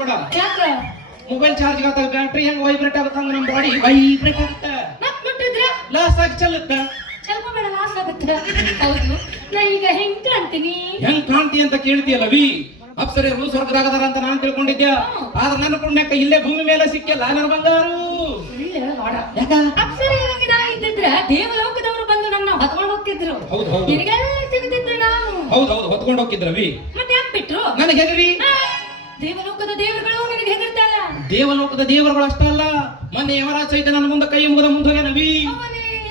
ಮಾಡ್ಬೇಡ. ಯಾಕ mobile charge ಆಗ ಬ್ಯಾಟ್ರಿ ಹೆಂಗ್ ವೈಬ್ರೇಟ್ ಆಗುತ್ತೆ ಹಂಗ ನಮ್ಮ ಬಾಡಿ ವೈಬ್ರೇಟ್ ಆಗುತ್ತೆ. ಮತ್ ಮುಟ್ಟಿದ್ರೆ ಲಾಸ್ ಆಗಿ ಚೆಲ್ಲುತ್ತ. ಬೇಡ ಲಾಸ್ ಆಗುತ್ತೆ. ಹೌದು, ನಾ ಈಗ ಹೆಂಗ್ ಕಾಣ್ತೀನಿ? ಹೆಂಗ್ ಕಾಣ್ತಿ ಅಂತ ಕೇಳ್ತೀಯಲ್ಲ ವಿ. ಅಪ್ಸರೆಯರು ಸ್ವರ್ಗದಾಗದಾರ ಅಂತ ನಾನು ತಿಳ್ಕೊಂಡಿದ್ದೆ. ಆದ್ರೆ ನನ್ನ ಪುಣ್ಯಕ್ಕ ಇಲ್ಲೇ ಭೂಮಿ ಮೇಲೆ ಸಿಕ್ಕಿಲ್ಲ ನನ್ನ ಬಂಗಾರು. ಅಪ್ಸರೆಯರಿಗೆ ನಾ ಇದ್ದಿದ್ರ ದೇವಲೋಕದವರು ಬಂದು ನನ್ನ ಹೊತ್ಕೊಂಡು ಹೋಗ್ತಿದ್ರು. ನಿನಗೆಲ್ಲ ಸಿಗುತ್ತಿದ್ರು ನಾನು. ಹೌದೌದು, ಹೊತ್ಕೊಂಡು ಹೋಗಿದ್ರ ವಿ. ಮತ್ತೆ ಯಾಕೆ ಬಿಟ್ರು? ನನಗೆ ಹೆದರಿ. ದೇವಲೋಕದ ದೇವರುಗಳು ನಿನಗೆ ಹೆದರ್ತಾರ. ದೇವಲೋಕದ ದೇವರುಗಳು ಅಷ್ಟ ಅಲ್ಲ, ಮೊನ್ನೆ ಯಮರಾಜ ಸಹಿತ ನನ್ನ ಮುಂದೆ ಕೈ ಮುಗದ ಮುಂದೆ ಹೋಗ್ಯಾನ ವಿ.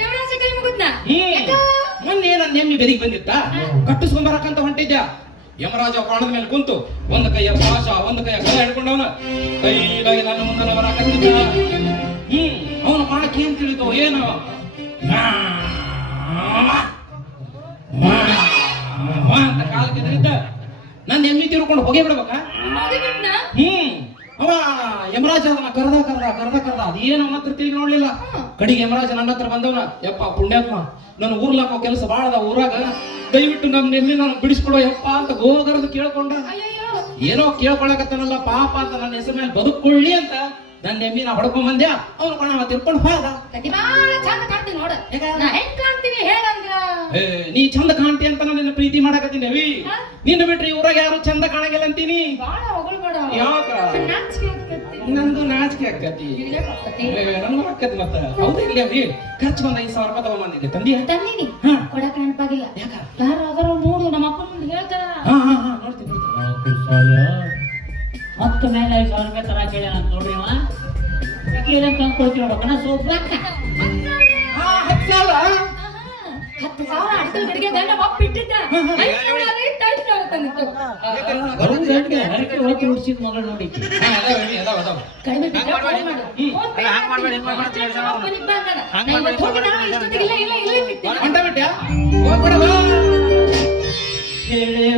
ಯಮರಾಜ ಕೈ ಮುಗಿದ್ನ? ಮೊನ್ನೆ ನನ್ನ ನೆಮ್ಮಿ ಬೆರಿಗೆ ಬಂದಿತ್ತ, ಕಟ್ಟಿಸ್ಕೊಂಡ್ ಬರಕಂತ ಹೊಂಟಿದ್ಯಾ. ಯಮರಾಜ ಪ್ರಾಣದ ಮೇಲೆ ಕುಂತು ಒಂದು ಕೈಯ ಪಾಶ ಒಂದು ಕೈಯ ಕೈ ಹಿಡ್ಕೊಂಡವನ ಕೈಲಾಗಿ ನನ್ನ ಮುಂದೆ ಬರಕಂತಿದ್ದ. ಅವನ ಮಾಡಕ್ಕೆ ಏನ್ ತಿಳಿತು ಏನು ಅಂತ ಕಾಲಕ್ಕೆ ಎದುರಿದ್ದ. ನನ್ನ ಎಮ್ಮಿ ತಿರ್ಕೊಂಡು ಹೋಗಿ ಬಿಡ್ಬೇಕಾ? ಅವ ಯಮರಾಜ ಅದನ್ನ ಕರ್ದ ಅದೇನು ಅವನ ಹತ್ರ ತಿರುಗಿ ನೋಡ್ಲಿಲ್ಲ. ಕಡಿಗೆ ಯಮರಾಜ ನನ್ನ ಹತ್ರ ಬಂದವನ, ಯಪ್ಪ ಪುಣ್ಯಾತ್ಮ, ನನ್ನ ಊರ್ಲಾಕ ಕೆಲಸ ಬಾಳದ ಊರಾಗ, ದಯವಿಟ್ಟು ನಮ್ಮ ಎಲ್ಲಿ ನಾನು ಬಿಡಿಸ್ಕೊಡೋ ಯಪ್ಪ ಅಂತ ಗೋಗರದು ಕೇಳ್ಕೊಂಡ. ಏನೋ ಕೇಳ್ಕೊಳಕತ್ತನಲ್ಲ ಪಾಪ ಅಂತ ನನ್ನ ಹೆಸರು ಮೇಲೆ ಬದುಕೊಳ್ಳಿ ಅಂತ ನನ್ನ ಎಮ್ಮಿ ನಾ ಹೊಡ್ಕೊಂಡ್ ಬಂದ್ಯ. ಅವ್ನು ಕೊಣ ತಿರ್ಕೊಂಡು ಹೋದ. ನೀ ಚಂದ ಕಾಣ್ತಿ ಅಂತ ನನ್ನ ಪ್ರೀತಿ ಮಾಡಕತ್ತೀನಿ. ನಿನ್ನ ಬಿಟ್ರಿ ಊರಾಗ ಯಾರು ಚಂದ ಕಾಣಂಗಿಲ್ಲ ಅಂತೀನಿ. ಯಾಕ? ನಂದು ನಾಚಿಕೆ ಆಕತಿ. ನನ್ಗೂ ಆಕತಿ ಮತ್ತ. ಹೌದು ಇಲ್ಲ ಅವಿ, ಖರ್ಚು ಬಂದ 5,000 ರೂಪಾಯಿ ತಗೊಂಬಂದಿದ್ದೆ. ತಂದೀನಿ ಕೊಡಕ ನೆನಪಾಗಿಲ್ಲ. ಯಾರು ಅದರ ನೋಡು ನಮ್ಮ ಅಪ್ಪನ ಹೇಳ್ತಾರ. ನೋಡ್ತೀನಿ. ಹತ್ತು ಮೇಲೆ 5,000 ರೂಪಾಯಿ ತರ ಕೇಳ ನೋಡ್ರಿ ಕೊಡ್ತೀವಿ ನೋಡೋಣ. ಸೋಪ್ 10,000 ಅಡ್ಕಲ್ ಗಡಿಗೆ ಗಂಡ ಮಪ್ಪ ಇಟ್ಟಿದ್ದ. ಹುಡ್ಸಿದ ಮಗಳು ನೋಡಿ ಕಡಿಮೆ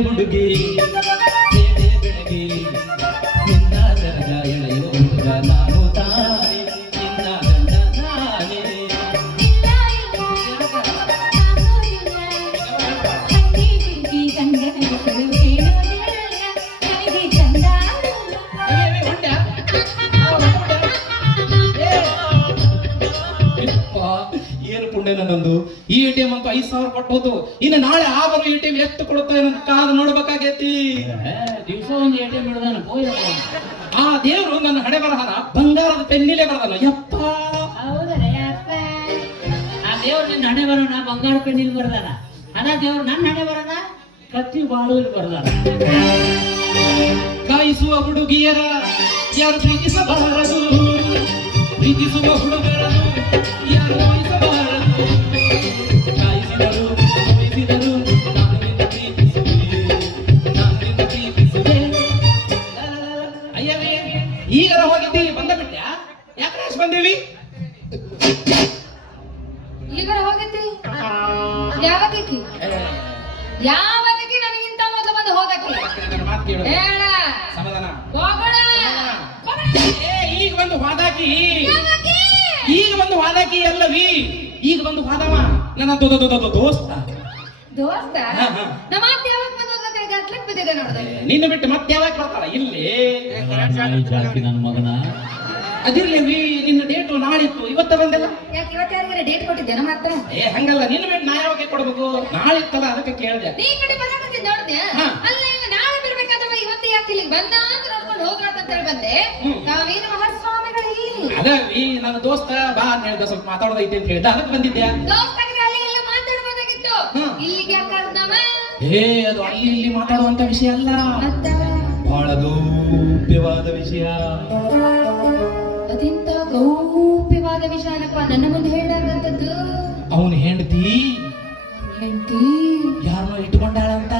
ಹುಡುಗಿ ನಾನು ತಾನೆ ನಿನ್ನ ಗಂಡ ನಾನೇ. ಏನು ಪುಣ್ಯ ನನ್ನೊಂದು. ಈ ATM ಅಂತೂ 5,000 ಕೊಟ್ಟೋದು. ಇನ್ನು ನಾಳೆ ಆದರೂ ATM ಎಷ್ಟು ಕೊಡುತ್ತೆ ಕಾದು ನೋಡ್ಬೇಕಾಗೈತಿ. ದಿವಸ ಒಂದು ATM ಹಿಡ್ದಾನ. ಆ ದೇವ್ರು ನನ್ನ ಹಣೆ ಬರಹನ ಬಂಗಾರದ ಪೆನ್ನಿಲೆ ಬರದಲ್ಲ ಯಪ್ಪ. ಆ ದೇವ್ರು ನಿನ್ನ ಹಣೆ ಬರೋಣ ಬಂಗಾರ ಪೆನ್ನಿಲ್ ಬರ್ದಾನ. ಅದ ದೇವ್ರು ನನ್ನ ಹಣೆ ಬರೋಣ ಕತ್ತಿ ಬಾಳುವಲ್ಲಿ ಬರ್ದಾನ. ಕಾಯಿಸುವ ಹುಡುಗಿಯರ ಯಾರು ಪ್ರೀತಿಸಬಾರದು, ಪ್ರೀತಿಸುವ ಹುಡುಗರನ್ನು ಯಾರು ನೋಯಿಸಬಾರದು. ಕಾಯಿಸಿದರು ನೋಯಿಸಿದರು ನಾನು ನಿನ್ನ ಪ್ರೀತಿಸುವೆ, ನಾನು ನಿನ್ನ ಪ್ರೀತಿಸುವೆ. ಅಯ್ಯವೇ, ಈಗರ ಹೋಗಿದ್ದೀವಿ ಬಂದ ಬಿಟ್ಟ್ಯಾ? ಯಾಕೆ ರಾಶ್ ಬಂದೇವಿ? ಈಗರ ಹೋಗಿದ್ದಿ? ಯಾವಾಗಕ್ಕೆ ನನಗಿಂತ ಮೊದಲು ಬಂದು ಹೋಗಕ್ಕೆ ಮಾತು ಕೇಳು. ಹೇಳ ಸಮಾಧಾನ. ಹೋಗೋಣ. ಈಗ ಬಂದು ವಾದಾಕಿ, ಈಗ ಬಂದು ವಾದಾಕಿ ಅಲ್ಲವಿ. ಈಗ ಬಂದು ವಾದವ ನನ್ನ ದೋಸ್ತ. ದೋಸ್ತ ನಮ್ಮ ಅತ್ತೆ ಯಾವಾಗ ಬಂದು ಗಟ್ಲಕ್ ಬಿದ್ದಿದೆ ನೋಡಿದೆ. ನಿನ್ನ ಬಿಟ್ಟು ಮತ್ತೆ ಯಾವಾಗ ಬರ್ತಾರ ಇಲ್ಲಿ? ನನ್ನ ಮಗನ ಅದಿರ್ಲಿ ಅವಿ, ನಿನ್ನ ಡೇಟು ನಾಳಿತ್ತು, ಇವತ್ತ ಬಂದಲ್ಲ. ಯಾಕೆ ಇವತ್ತು ಯಾರಿಗಾರ ಡೇಟ್ ಕೊಟ್ಟಿದ್ದೆ ನಮ್ಮ ಅತ್ತೆ? ಹಂಗಲ್ಲ, ನಿನ್ನ ಬಿಟ್ಟು ನಾ ಯಾವಾಗ ಕೊಡ್ಬೇಕು? ನಾಳಿತ್ತಲ್ಲ, ಅದಕ್ಕೆ ಕೇಳಿದೆ. ನೀ ಕಡೆ ಬರಕತ್ತಿದ್ದೆ ನೋಡ್ದೆ. ಅಲ್ಲ ಈಗ ನಾಳೆ ಬರ್ಬೇಕಾದ್ರೆ ಇವತ್ತು ಯಾಕೆ ಇಲ್ಲಿಗೆ ಬಂದ ಅಂತ ನೋಡ್ಕೊಂಡು ಹೋಗ್ರಾತ ಅಂತ ಹೇಳಿ ಬಂದೆ. ನಾವೇನು ಮಹಾಸ್ವಾಮಿಗಳು ಇಲ್ಲಿ. ಅದೇ ನನ್ನ ದೋಸ್ತ ಬಾ ಅಂತ ಹೇಳ್ದ, ಸ್ವಲ್ಪ ಮಾತಾಡೋದೈತಿ ಅಂತ ಹೇಳಿದ, ಅದಕ್ಕೆ ಬಂದಿದ್ದೆ. ದೋಸ್ತರಿಗೆ ಅಲ್ಲಿ ಎಲ್ಲ ಮಾತಾಡಬಹುದಾಗಿತ್ತು, ಇಲ್ಲಿಗೆ ಯಾಕೆ ಕರ್ದವ? ಅದು ಅಲ್ಲಿ ಇಲ್ಲಿ ಮಾತಾಡುವಂತ ವಿಷಯ ಅಲ್ಲ, ಬಹಳ ಗೌಪ್ಯವಾದ ವಿಷಯ. ಅದೆಂತ ಗೌಪ್ಯವಾದ ವಿಷಯನಪ್ಪ ನನ್ನ ಮುಂದೆ ಹೇಳಾಗಂತದ್ದು? ಅವನು ಹೆಂಡತಿ ಯಾರನ್ನೋ ಇಟ್ಕೊಂಡಾಳಂತ.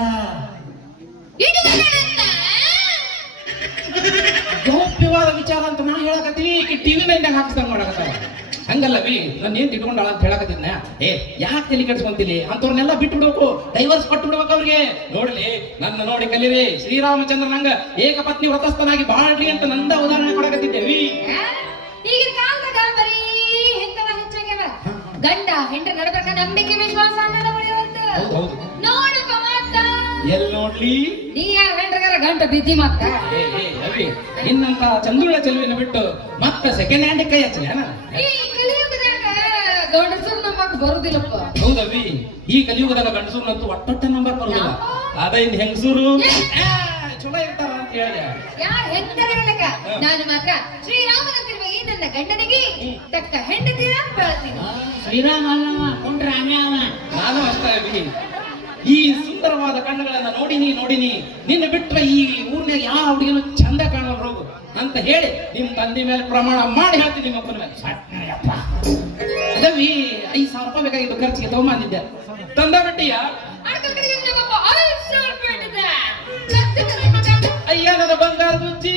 ಗೌಪ್ಯವಾದ ವಿಚಾರ ಅಂತ ನಾ ಹೇಳಕತ್ತೀವಿ, ಟಿವಿ ನೈನ್ಯಾಗ ಹಾಕಿಸ್ದಂಗ ಮಾಡಕತ್ತಾರ. ಹಂಗಲ್ಲ ವಿ, ನನ್ನ ಏನ್ ಇಟ್ಕೊಂಡಾಳ ಅಂತ ಹೇಳಕತ್ತಿದ್ನ. ಯಾಕೆ ತಲೆ ಕೆಡ್ಸ್ಕೊಂತೀನಿ? ಅಂತವ್ರನ್ನೆಲ್ಲ ಬಿಟ್ಟು ಬಿಡ್ಬೇಕು, ಡೈವರ್ಸ್ ಕೊಟ್ಟು ಬಿಡ್ಬೇಕು ಅವ್ರಿಗೆ. ನೋಡ್ಲಿ, ನನ್ನ ನೋಡಿ ಕಲೀರಿ. ಶ್ರೀರಾಮಚಂದ್ರ ನಂಗ ಏಕಪತ್ನಿ ವ್ರತಸ್ಥನಾಗಿ ಬಾಳ್ರಿ ಅಂತ ನಂದ ಉದಾಹರಣೆ ಕೊಡಕತ್ತಿದ್ದೇವಿ. ಈಗಿನ ಕಾಲದಾಗ ಬರೀ ಹೆಂಗವ ಹೆಚ್ಚಾಗ್ಯಾವ. ಗಂಡ ಹೆಂಡ್ರ ನಡಬೇಕ ನಂಬಿಕೆ ವಿಶ್ವಾಸ ಅನ್ನೋದ ಉಳಿಯುವಂತ. ನೋಡಪ್ಪ ಮಾತ ಎಲ್ಲೋ ನೋಡ್ಲಿ. ನೀ ಯಾರ ಗಂಟಗಾರ ಗಂಟ ಬಿದ್ದಿ ಮತ್ತ ಅವಿ ನಿನ್ನಂತ ಚಂದುಳ್ಳ ಚೆಲುವಿನ ಬಿಟ್ಟು ಮತ್ತೆ ಸೆಕೆಂಡ್ ಹ್ಯಾಂಡ್ ಕೈ ಹಚ್ಚಲಿ ಈ ಕಲಿಯುಗದಾಗ ಗಂಡಸರು ನಮ್ಮಕ್ಕ ಬರುದಿಲ್ಲಪ್ಪ. ಹೌದವಿ, ಈ ಕಲಿಯುಗದಾಗ ಗಂಡಸೂರ್ನಂತೂ ಒಟ್ಟೊಟ್ಟೆ ನಂಬರ್ ಬರುದಿಲ್ಲ. ಅದ ಇನ್ ಹೆಂಗಸೂರು ಚಲೋ ಇರ್ತಾರ ಅಂತ ಹೇಳಿದೆ. ಯಾರು ಹೆಂಗರಗಳಕ ನಾನು ಮಾತ್ರ ಶ್ರೀರಾಮನಂತಿರುವ ಈ ನನ್ನ ಗಂಡನಿಗೆ ತಕ್ಕ ಹೆಂಡತಿಯ ಬೆಳತೀನಿ. ಶ್ರೀರಾಮ ಅಲ್ಲವ ಕೊಂಡ್ರ ಅವ. ನಾನು ಅಷ್ಟೇ ಅವಿ, ಈ ಸುಂದರವಾದ ಕಣ್ಣುಗಳನ್ನ ನೋಡಿನಿ ನಿನ್ನ ಬಿಟ್ರೆ ಈ ಊರ್ನಾಗ ಯಾವ ಹುಡುಗಿನೂ ಚಂದ ಕಾಣೋರು ಹೋಗು ಅಂತ ಹೇಳಿ ನಿಮ್ ತಂದೆ ಮೇಲೆ ಪ್ರಮಾಣ ಮಾಡಿ ಹೇಳ್ತೀನಿ. ನಿಮ್ಮ ಅಪ್ಪನ ಮೇಲೆ ಅದವಿ 5,000 ರೂಪಾಯಿ ಬೇಕಾಗಿತ್ತು ಖರ್ಚಿಗೆ ತಗೊಂಬಂದಿದ್ದೆ. ತಂದ ಬಿಟ್ಟಿಯ ಅಯ್ಯ ನನ್ನ ಬಂಗಾರ ಬುಜ್ಜಿ.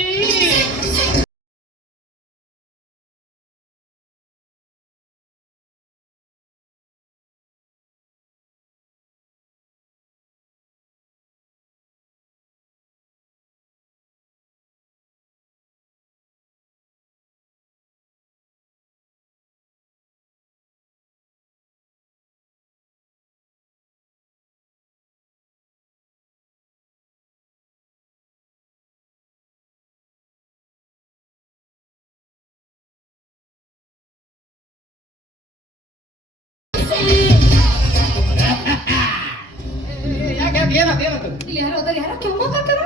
ಇಲ್ಲಿ ಯಾರೋ ಹೋದಾಗ ಯಾರೋ ಕೆಮ್ಮೋಕಾಕರು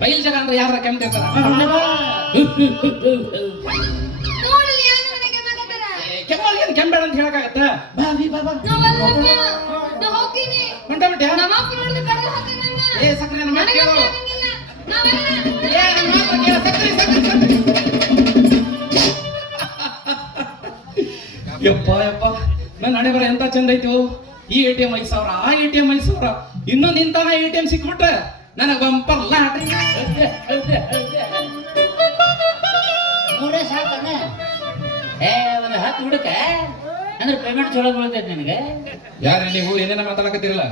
ಬಯಲ್ ಜಾಗ ಅಂದ್ರೆ ಯಾರ ಕೆಮ್ತಿರ್ತಾರ ನೋಡಲಿ ಯಾರು ನನಗೆ ಮಾತಾಡ್ತಾರ. ಕೆಮ್ಮಲ್ಗೇನು ಕೆಮ್ಬೇಡ ಅಂತ ಹೇಳಕ್ಕಾಗತ್ತ? ಬಾವಿ ಬಾಬಾ ನಾ ಹೋಗ್ತೀನಿ. ಹೊಂಟ ಬಿಟ್ಟ್ಯಾ? ನಮ್ಮ ಅಪ್ಪ ನೋಡಿದ್ರೆ ಕಡ್ದು ಹಾಕ್ತಾನೆ ನನ್ನ. ಏ ಸಕ್ರೆ ನನ್ನ ಮಾತು ಕೇಳು. ನಾವೆಲ್ಲ ಏ ನನ್ನ ಮಾತು ಕೇಳು, ಸಕ್ರೆ ಯಪ್ಪ ನನ್ನ ಹಣೆ ಬರ ಎಂತ ಚಂದ ಐತು. ಈ ATM 5,000, ಆ ATM 5,000, ಇನ್ನೊಂದು ಇಂತಾನ ATM ಸಿಕ್ಬಿಟ್ರೆ ನನಗೆ ಬಂಪರ್ ಲಾಟ್ರಿ. ಮೂರೇ ಸಾಕಣ್ಣ. ಒಂದು 10 ಹುಡುಕ ಅಂದ್ರೆ ಪೇಮೆಂಟ್ ಚಲೋ ಬೀಳ್ತೈತೆ ನಿನಗೆ. ಯಾರು ನೀವು ಏನೇನ ಮಾತಾಡಕತ್ತೀರಲ್ಲ?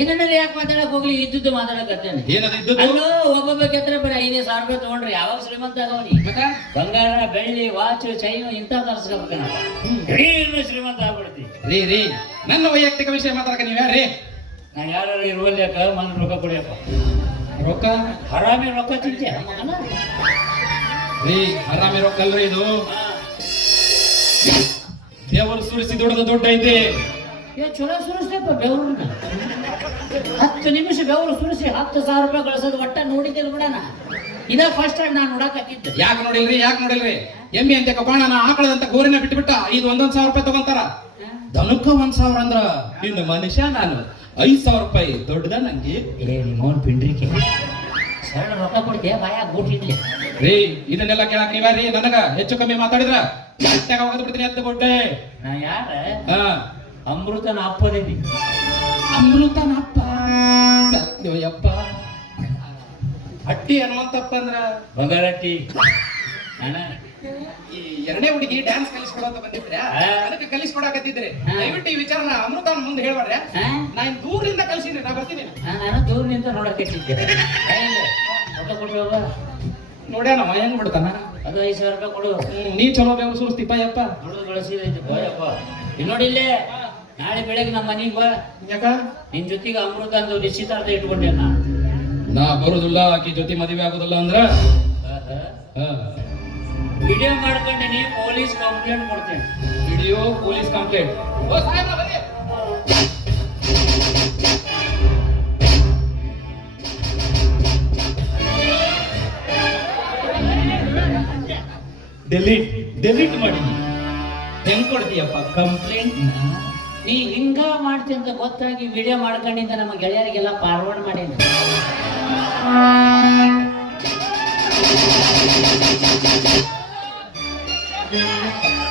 ಏನೇನಾರ ಯಾಕೆ ಮಾತಾಡಕ್ ಹೋಗ್ಲಿ, ಇದ್ದುದ್ದು ಮಾತಾಡಕತ್ತೇನೆ. ಏನದು ಇದ್ದದ್ದು? ಅಲ್ಲೋ ಒಬ್ಬೊಬ್ಬ ಕೆತ್ತರೆ ಬರೀ 5,000 ರೂಪಾಯಿ ತಗೊಂಡ್ರಿ ಯಾವಾಗ ಶ್ರೀಮಂತ ಆಗವನಿ. ಬಂಗಾರ ಬೆಳ್ಳಿ ವಾಚ್ ಚೈನು ಇಂಥ ತರಿಸ್ಕೋಬೇಕಣ್ಣ, ಶ್ರೀಮಂತ ಆಗ್ಬಿಡ್ತಿ. ರೀ ನನ್ನ ವೈಯಕ್ತಿಕ ವಿಷಯ ಮಾತಾಡಕ ನೀವ್ ಯಾರ್ರಿ? ನಾನು ಯಾರು ಇರುವಲ್ಯಾಕ ಮನ್ ರೊಕ್ಕ ಕೊಡಿಯಪ್ಪ. ರೊಕ್ಕ ಹರಾಮಿ ರೊಕ್ಕ ತಿಂತೆ ರೀ, ಆರಾಮಿ ರೊಕ್ಕ ಅಲ್ರಿ ಇದು. ದೇವರು ಸುರಿಸಿ ದೊಡ್ಡ ಐತಿ. ಚಲೋ ಸುರಿಸ್ತೇಪ ಬೆವ್ರನ್ನ. 10 ನಿಮಿಷ ಬೆವರು ಸುರಿಸಿ 10,000 ರೂಪಾಯಿ ಗಳಿಸೋದು ಒಟ್ಟ ನೋಡಿದ್ದಿಲ್ಲ ಬಿಡಣ. ಇದ ಫಸ್ಟ್ ಟೈಮ್ ನಾನು ನೋಡಕತ್ತಿದ್ದೆ. ಯಾಕೆ ನೋಡಿಲ್ರಿ? ಎಮ್ಮೆ ಅಂತ ಕಪಾಣನ ಆಕಳದಂತ ಗೋರಿನ ಬಿಟ್ಬಿಟ್ಟ 1,000 ರೂಪಾಯಿ ತಗೊಂತಾರ. ದನಕ್ಕ 1,000 ಅಂದ್ರ ಇನ್ನು ಮನುಷ್ಯ ನಾನು 5,000 ರೂಪಾಯಿ ದೊಡ್ಡದ ನಂಗೆ. ನಿಮ್ಮವನ್ ಪಿಂಡ್ರಿಕೆ ಸರಳ ರೊಕ್ಕ ಕೊಡ್ತೀಯ ಬಾಯಾಗ ಗೂಟಿಡ್ಲಿ. ರೀ ಇದನ್ನೆಲ್ಲ ಕೇಳಕ್ ನೀವ್ಯಾರಿ? ನನಗ ಹೆಚ್ಚು ಕಮ್ಮಿ ಮಾತಾಡಿದ್ರ ಜಾಸ್ತಿಯಾಗ ಹೋಗದ್ ಬಿಡ್ತೀನಿ ಅಂತ ಕೊಟ್ಟೆ. ನಾ ಯಾರ ಹಾ, ಅಮೃತನ ಅಪ್ಪದೀನಿ. ಅಮೃತನ ಅಪ್ಪ ಸತ್ಯಪ್ಪ. ಹಟ್ಟಿ ಹನುಮಂತಪ್ಪ ಅಂದ್ರ ಬಂಗಾರಟ್ಟಿ. ಈ ಎರಡನೇ ಹುಡುಗಿ ಡ್ಯಾನ್ಸ್ ಕಲಿಸ್ಕೊಡ ಅಂತ ಬಂದಿದ್ರೆ ಅದಕ್ಕೆ ಕಲಿಸ್ಕೊಡಕತ್ತಿದ್ರಿ. ದಯವಿಟ್ಟು ಈ ವಿಚಾರನ ಅಮೃತನ ಮುಂದೆ ಹೇಳ್ಬಾರ್ರೆ. ನಾನು ದೂರದಿಂದ ಕಲಿಸಿದ್ರಿ, ನಾ ಬರ್ತೀನಿ. ನಾನು ದೂರನಿಂದ ನೋಡಕತ್ತಿದ್ದೆ. ರೊಕ್ಕ ಕೊಡುವ ನೋಡ್ಯಾನ ಹೆಂಗ್ ಬಿಡ್ತಾನ. ಅದು 5,000 ರೂಪಾಯಿ ಕೊಡು. ನೀ ಚಲೋ ಬೇವು ಸುರಿಸ್ತಿಪ್ಪ ಯಪ್ಪ. ದುಡ್ಡು ಗಳಿಸಿದೈತಿ ಬೋಯಪ್ಪ. ಇಲ್ಲಿ ನೋಡಿಲ್ಲೇ ನಾಳೆ ಬೆಳಗ್ಗೆ ನಮ್ಮ ಮನೆಗೆ ಬಾ. ಯಾಕ? ನಿನ್ ಜೊತೆಗೆ ಅಮೃತ ಅಂದು ನಿಶ್ಚಿತಾರ್ಥ ಇಟ್ಕೊಂಡೆ ನಾ ಬರುದಿಲ್ಲ, ಆಕಿ ಜೊತೆ ಮದುವೆ ಆಗುದಿಲ್ಲ ಅಂದ್ರ ವಿಡಿಯೋ ಮಾಡ್ಕೊಂಡೆ ಪೊಲೀಸ್ ಕಂಪ್ಲೇಂಟ್ ಕೊಡ್ತೇನೆ. Video police complaint? ಡೆಲೀಟ್ ಮಾಡಿ ಹೆಂಗ್ ಕೊಡ್ತೀಯಪ್ಪ ಕಂಪ್ಲೇಂಟ್? ನೀ ಹಿಂಗ ಮಾಡ್ತಿ ಅಂತ ಗೊತ್ತಾಗಿ ವಿಡಿಯೋ ಮಾಡ್ಕೊಂಡಿಂದ ನಮ್ಮ ಗೆಳೆಯರಿಗೆಲ್ಲ ಫಾರ್ವರ್ಡ್ ಮಾಡೀನಿ.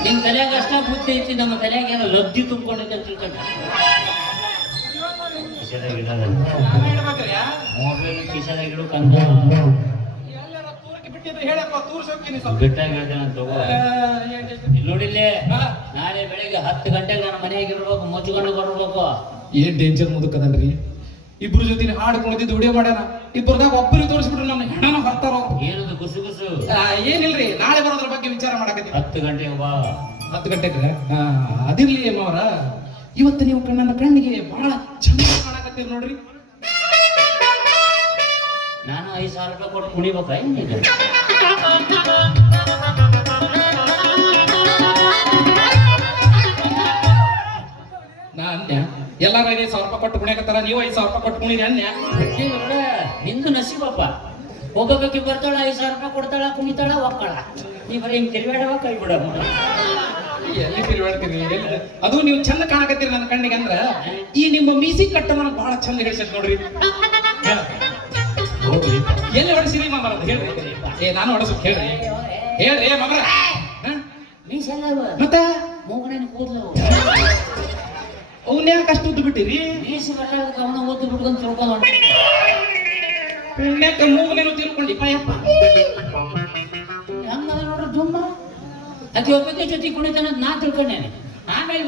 ನಿನ್ ತಲೆಯಾಗ ಅಷ್ಟ ಬುದ್ಧಿ ಐತಿ, ನಮ್ಮ ತಲೆಯಾಗ ಏನೋ ಲಬ್ಧಿ ತುಂಬಿಕೊಂಡಿದ್ದೆ ಅಂತ ತಿಳ್ಕೊಂಡ. ಮೊಬೈಲ್ ಕಿಶದಾಗ ಇಡೋಕಂದ ಬಿಟ್ಟಾಗ ಹೇಳ್ತೇನೆ ಅಂತ ತಗೋ. ಇಲ್ಲಿ ನೋಡಿಲ್ಲೇ ನಾಳೆ ಬೆಳಿಗ್ಗೆ 10 ಗಂಟೆಗೆ ನನ್ನ ಮನೆಯಾಗ ಇರ್ಬೇಕು, ಮುಚ್ಕೊಂಡು ಬರ್ಬೇಕು. ಏನ್ ಡೇಂಜರ್ ಮುದುಕದನ್ರಿ. ಇಬ್ರು ಜೊತೆ ಹಾಡ್ಕೊಂಡಿದ್ದು ವಿಡಿಯೋ ಮಾಡ್ಯಾನ. ಇಬ್ಬರದಾಗ ಒಬ್ಬರಿಗೆ ತೋರಿಸ್ಬಿಟ್ರೆ ನಮ್ಮ ಹೆಣನ ಬರ್ತಾರ. ಏನದು ಗುಸು ಗುಸು? ಏನಿಲ್ರಿ, ನಾಳೆ ಬರೋದ್ರ ಬಗ್ಗೆ ವಿಚಾರ ಮಾಡಕತ್ತೀವಿ. 10 ಗಂಟೆಗೆ ಬಾ. 10 ಗಂಟೆಗೆ ಅದಿರ್ಲಿ ಅಮ್ಮವರ. ಇವತ್ತು ನೀವು ನನ್ನ ಕಣ್ಣಿಗೆ ಬಹಳ ಚಂದ ಕಾಣಕತ್ತೀರಿ ನೋಡ್ರಿ. ನಾನು 5,000 ರೂಪಾಯಿ ಕೊಟ್ಟು ಕುಣಿಬೇಕಾ ಈಗ? ನಾ ಅಂದ್ಯ ಎಲ್ಲಾರು 5,000 ರೂಪಾಯಿ ಕೊಟ್ಟು ಕುಣಿಯಕತ್ತಾರ, ನೀವು 5,000 ರೂಪಾಯಿ ಕೊಟ್ಟು ಕುಣಿರಿ ಅನ್ಯ. ನಿಂದು ನಸೀಬಪ್ಪ. ಒಬ್ಬೊಬ್ಬಕ್ಕೆ ಬರ್ತಾಳ 5,000 ರೂಪಾಯಿ ಕೊಡ್ತಾಳ, ಕುಣಿತಾಳ, ಒಕ್ಕಳ. ನೀ ಬರೀ ಹಿಂಗ್ ತಿರುಗಾಡವ ಕೈ ಬಿಡವ. ಎಲ್ಲಿ ತಿರುಗಾಡ್ತೀರಿ ಎಲ್ಲಿ? ಅದು ನೀವು ಚಂದ ಕಾಣಕತ್ತೀರಿ ನನ್ನ ಕಣ್ಣಿಗೆ ಅಂದ್ರ ಈ ನಿಮ್ಮ ಮೀಸಿ ಕಟ್ಟ ನನಗೆ ಬಹಳ ಚಂದ ಹಿಡಿಸತ್ ನೋಡ್ರಿ. ಎಲ್ಲಿ ಹೊಡಿಸಿರಿ ಮಾಮರ ಅಂತ ಹೇಳ್ರಿ. ನಾನು ಹೊಡಸಕ್ ಹೇಳ್ರಿ ಹೇಳ್ರಿ ಮಾಮರ. ಮೀಸೆಲ್ಲ ಮತ್ತ ಮೂಗನ ಕೂದ್ಲು ಅವನ್ಯಾಕೆ ಅಷ್ಟು ಉದ್ದು ಬಿಟ್ಟಿರಿ? ಮೀಸಿ ಬರಲಾಗ ಅವನ ಓದ್ದು ಬಿಡ್ಕೊಂಡು ತಿಳ್ಕೊಂಡು ಪುಣ್ಯಕ್ಕೆ ಮೂಗನೇನು ತಿಳ್ಕೊಂಡಿಪ್ಪ ಯಪ್ಪ. ಹಂಗದ ನೋಡ್ರಿ ದುಮ್ಮ. ಅತಿ ಒಬ್ಬಕ್ಕೆ ಜೊತೆ ಕುಣಿತಾನ ನಾ ತಿಳ್ಕೊಂಡೇನೆ. ಆಮೇಲೆ